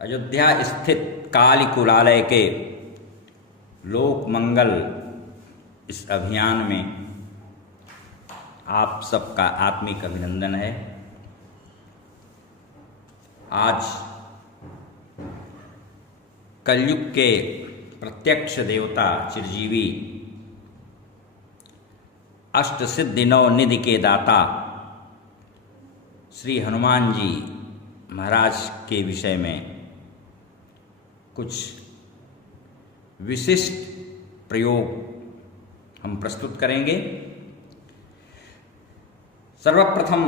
अयोध्या स्थित काली कुलालय के लोक मंगल इस अभियान में आप सबका आत्मिक अभिनंदन है। आज कलयुग के प्रत्यक्ष देवता चिरजीवी अष्ट सिद्धि नौ निधि के दाता श्री हनुमान जी महाराज के विषय में कुछ विशिष्ट प्रयोग हम प्रस्तुत करेंगे। सर्वप्रथम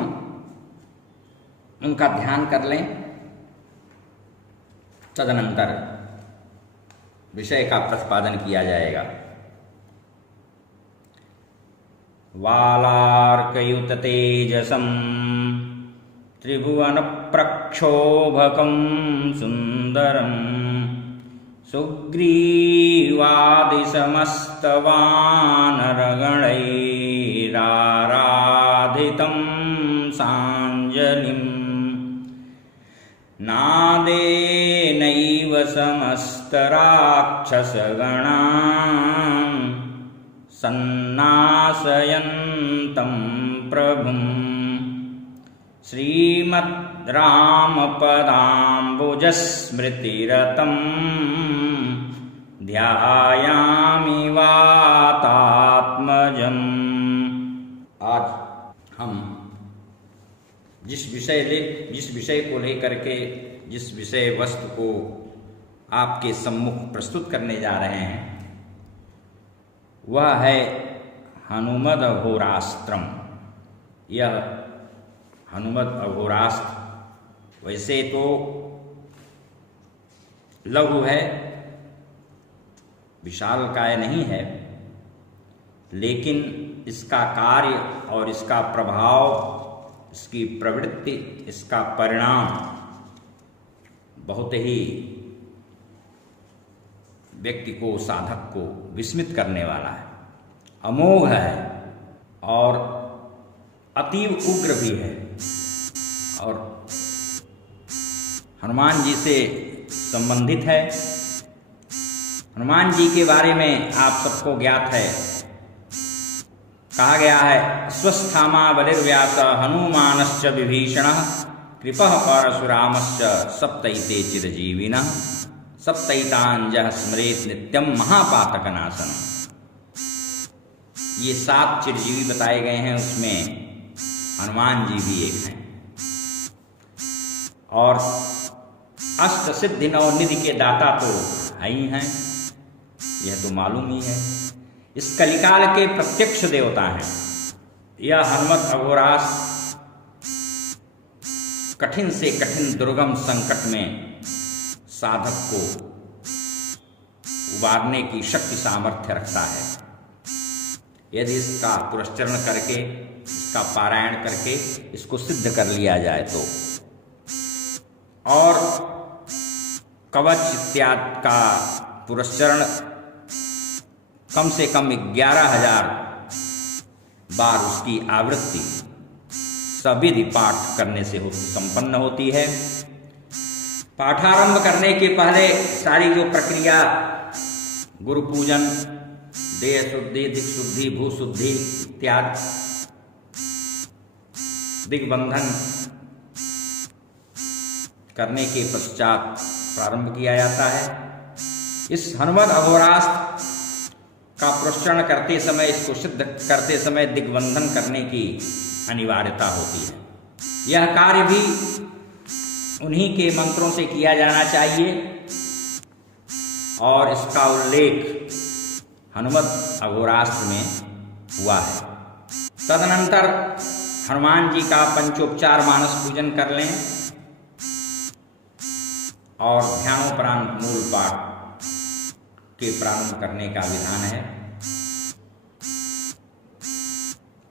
उनका ध्यान कर लें, तदनंतर विषय का प्रतिपादन किया जाएगा। वालार्कयुत तेजसं त्रिभुवन प्रक्षोभकं सुंदरं सुग्रीवादिसमस्तवानरगणैराराधितं साञ्जलिं नादेनैव समस्तराक्षसगणान् सन्नाशयन्तं प्रभुम् श्रीमद्रामपदाम्बुजस्मृतिरतं ध्यायामि वातात्मजम्। आज हम जिस विषय को लेकर के जिस विषय वस्तु को आपके सम्मुख प्रस्तुत करने जा रहे हैं वह है हनुमद अघोरास्त्रम। यह हनुमद अघोरास्त्र वैसे तो लघु है, विशालकाय नहीं है, लेकिन इसका कार्य और इसका प्रभाव, इसकी प्रवृत्ति, इसका परिणाम बहुत ही व्यक्ति को, साधक को विस्मित करने वाला है, अमोघ है और अतीव उग्र भी है। और हनुमान जी से संबंधित है। हनुमान जी के बारे में आप सबको ज्ञात है, कहा गया है स्वस्थामा बलिर्व्यास हनुमानश्च विभीषणः कृपः परशुरामश्च सप्तैते चिरजीविनः सप्तैतांजः स्मरेत् नित्यं महापातकनाशनम्। ये 7 चिरजीवी बताए गए हैं, उसमें हनुमान जी भी एक हैं। और अष्ट सिद्धि नौ निधि के दाता तो है ही हैं, यह तो मालूम ही है। इस कलिकाल के प्रत्यक्ष देवता हैं। यह हनुमत अघोरास्त्र कठिन से कठिन दुर्गम संकट में साधक को उबारने की शक्ति सामर्थ्य रखता है। यदि इसका पुरस्चरण करके, इसका पारायण करके इसको सिद्ध कर लिया जाए तो, और कवच इत्यादि का पुरस्चरण कम से कम 11,000 बार उसकी आवृत्ति सविधि पाठ करने से संपन्न होती है। पाठारंभ करने के पहले सारी जो प्रक्रिया, गुरु पूजन, देह शुद्धि, दिक् शुद्धि, भू शुद्धि इत्यादि, दिग्बंधन करने के पश्चात प्रारंभ किया जाता है। इस हनुमद अघोरास्त्र का पुरस्चरण करते समय, इसको सिद्ध करते समय दिग्बंधन करने की अनिवार्यता होती है। यह कार्य भी उन्हीं के मंत्रों से किया जाना चाहिए और इसका उल्लेख हनुमद अघोरास्त्र में हुआ है। तदनंतर हनुमान जी का पंचोपचार मानस पूजन कर लें और ध्यानोपरांत मूल पाठ के प्रारंभ करने का विधान है।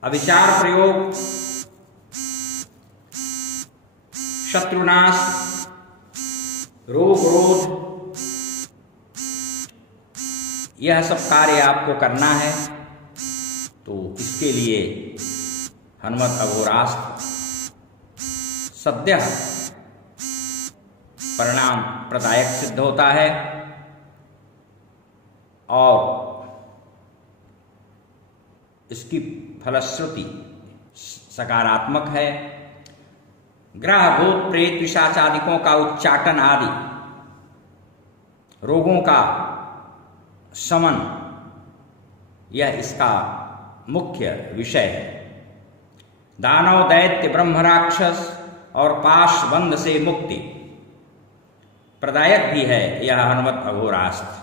अभिचार प्रयोग, शत्रुनाश, रोग रोध, यह सब कार्य आपको करना है। तो इसके लिए हनुमत अघोरास्त्र सद्यः परिणाम प्रदायक सिद्ध होता है और इसकी फलश्रुति सकारात्मक है। ग्रह भूत प्रेत पिशाचादिकों का उच्चाटन आदि रोगों का शमन यह इसका मुख्य विषय है। दानव दैत्य ब्रह्म राक्षस और पाशबंध से मुक्ति प्रदायक भी है यह हनुमत अघोरास्त्र।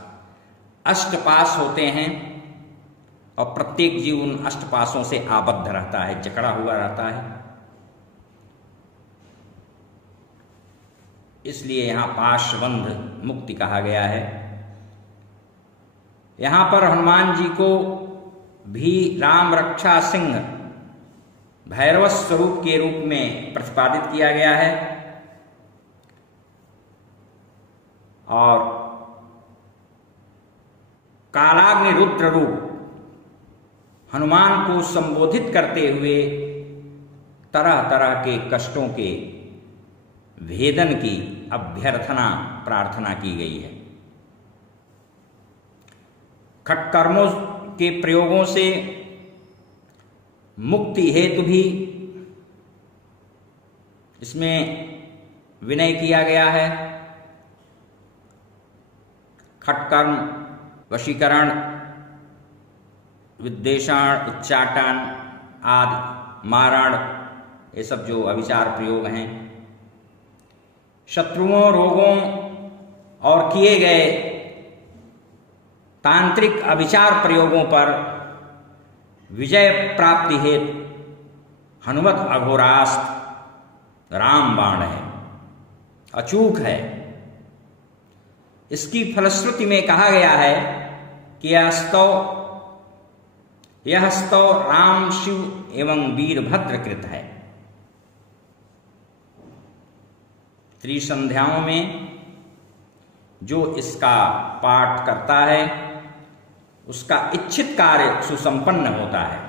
अष्टपाश होते हैं और प्रत्येक जीव उन अष्टपाशों से आबद्ध रहता है, जकड़ा हुआ रहता है। इसलिए यहां पाशबंध मुक्ति कहा गया है। यहां पर हनुमान जी को भी राम रक्षा सिंह भैरव स्वरूप के रूप में प्रतिपादित किया गया है और कालाग्नि रुद्र रूप हनुमान को संबोधित करते हुए तरह तरह के कष्टों के भेदन की अभ्यर्थना प्रार्थना की गई है। खटकर्मों के प्रयोगों से मुक्ति हेतु भी इसमें विनय किया गया है। खटकर्म, वशीकरण, विद्वेषण, उच्चाटन आदि, मारण, ये सब जो अविचार प्रयोग हैं, शत्रुओं, रोगों और किए गए तांत्रिक अविचार प्रयोगों पर विजय प्राप्ति हेतु हनुमत अघोरास्त्र रामबाण है, अचूक है। इसकी फलश्रुति में कहा गया है कि यह स्तव राम, शिव एवं वीरभद्र कृत है। त्रिसंध्याओं में जो इसका पाठ करता है उसका इच्छित कार्य सुसंपन्न होता है।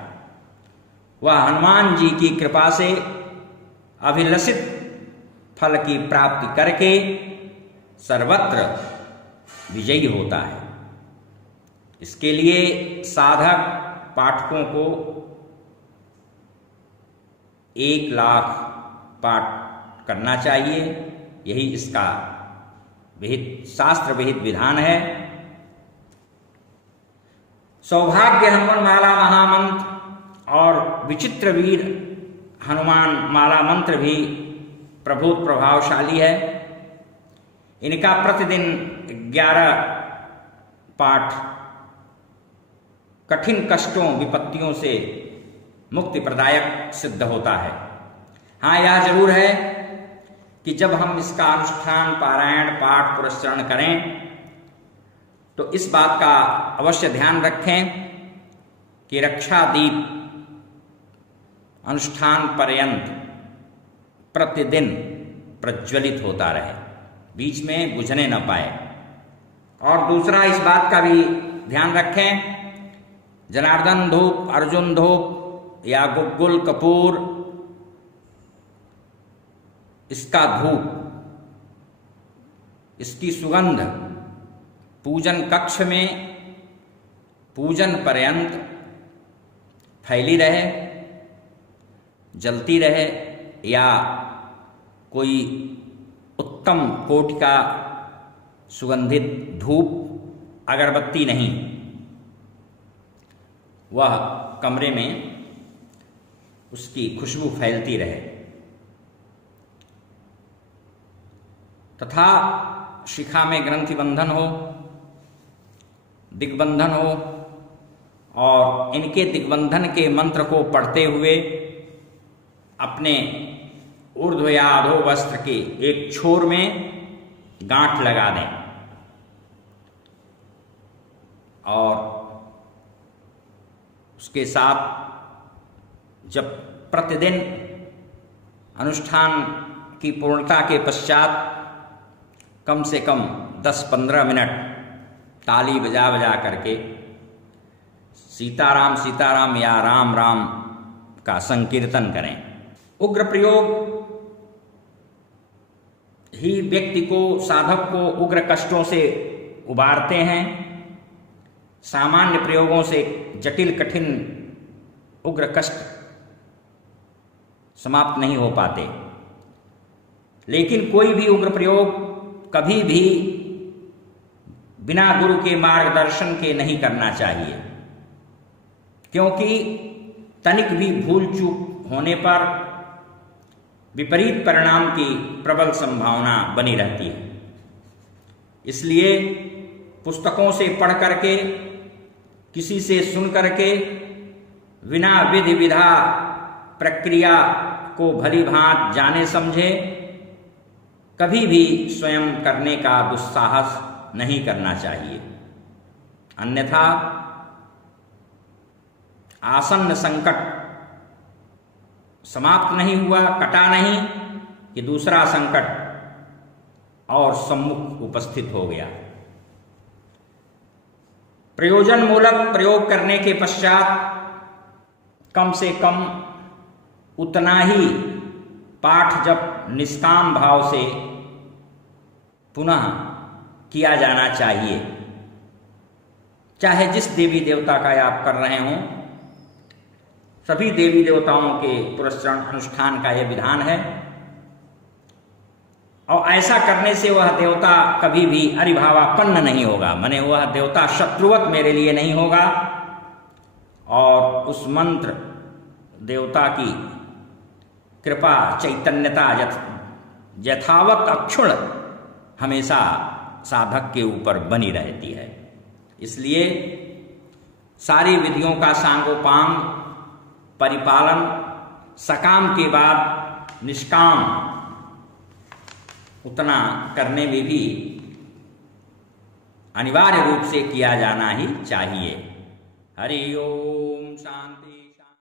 वह हनुमान जी की कृपा से अभिलषित फल की प्राप्ति करके सर्वत्र विजयी होता है। इसके लिए साधक पाठकों को 1,00,000 पाठ करना चाहिए। यही इसका विहित शास्त्र विहित विधान है। सौभाग्य हनुमान माला महामंत्र और विचित्र वीर हनुमान माला मंत्र भी प्रभुत प्रभावशाली है। इनका प्रतिदिन 11 पाठ कठिन कष्टों विपत्तियों से मुक्ति प्रदायक सिद्ध होता है। हाँ, यह जरूर है कि जब हम इसका अनुष्ठान, पारायण, पाठ, पुरस्चरण करें तो इस बात का अवश्य ध्यान रखें कि रक्षा दीप अनुष्ठान पर्यंत प्रतिदिन प्रज्वलित होता रहे, बीच में बुझने न पाए। और दूसरा इस बात का भी ध्यान रखें, जनार्दन धूप, अर्जुन धूप या गुग्गुल कपूर, इसका धूप, इसकी सुगंध पूजन कक्ष में पूजन पर्यंत फैली रहे, जलती रहे, या कोई उत्तम कोटि का सुगंधित धूप, अगरबत्ती नहीं, वह कमरे में उसकी खुशबू फैलती रहे। तथा शिखा में ग्रंथि बंधन हो, दिग्बंधन हो, और इनके दिग्बंधन के मंत्र को पढ़ते हुए अपने ऊर्ध्व या अधो वस्त्र के एक छोर में गांठ लगा दें और उसके साथ जब प्रतिदिन अनुष्ठान की पूर्णता के पश्चात कम से कम 10-15 मिनट ताली बजा बजा करके सीताराम सीताराम या राम राम का संकीर्तन करें। उग्र प्रयोग ही व्यक्ति को, साधक को उग्र कष्टों से उबारते हैं। सामान्य प्रयोगों से जटिल कठिन उग्र कष्ट समाप्त नहीं हो पाते। लेकिन कोई भी उग्र प्रयोग कभी भी बिना गुरु के मार्गदर्शन के नहीं करना चाहिए, क्योंकि तनिक भी भूल चूक होने पर विपरीत परिणाम की प्रबल संभावना बनी रहती है। इसलिए पुस्तकों से पढ़ करके, किसी से सुन करके, बिना विधि विधा प्रक्रिया को भली भांति जाने समझे कभी भी स्वयं करने का दुस्साहस नहीं करना चाहिए। अन्यथा आसन्न संकट समाप्त नहीं हुआ, कटा नहीं कि दूसरा संकट और सम्मुख उपस्थित हो गया। प्रयोजन मूलक प्रयोग करने के पश्चात कम से कम उतना ही पाठ जब निष्काम भाव से पुनः किया जाना चाहिए। चाहे जिस देवी देवता का आप कर रहे हों, सभी देवी देवताओं के पुरस्चरण अनुष्ठान का यह विधान है। और ऐसा करने से वह देवता कभी भी अरिभावापन्न नहीं होगा, माने वह देवता शत्रुवत मेरे लिए नहीं होगा, और उस मंत्र देवता की कृपा चैतन्यता यथावत अक्षुण हमेशा साधक के ऊपर बनी रहती है। इसलिए सारी विधियों का सांगोपांग परिपालन सकाम के बाद निष्काम उतना करने में भी अनिवार्य रूप से किया जाना ही चाहिए। हरि ओम शांति।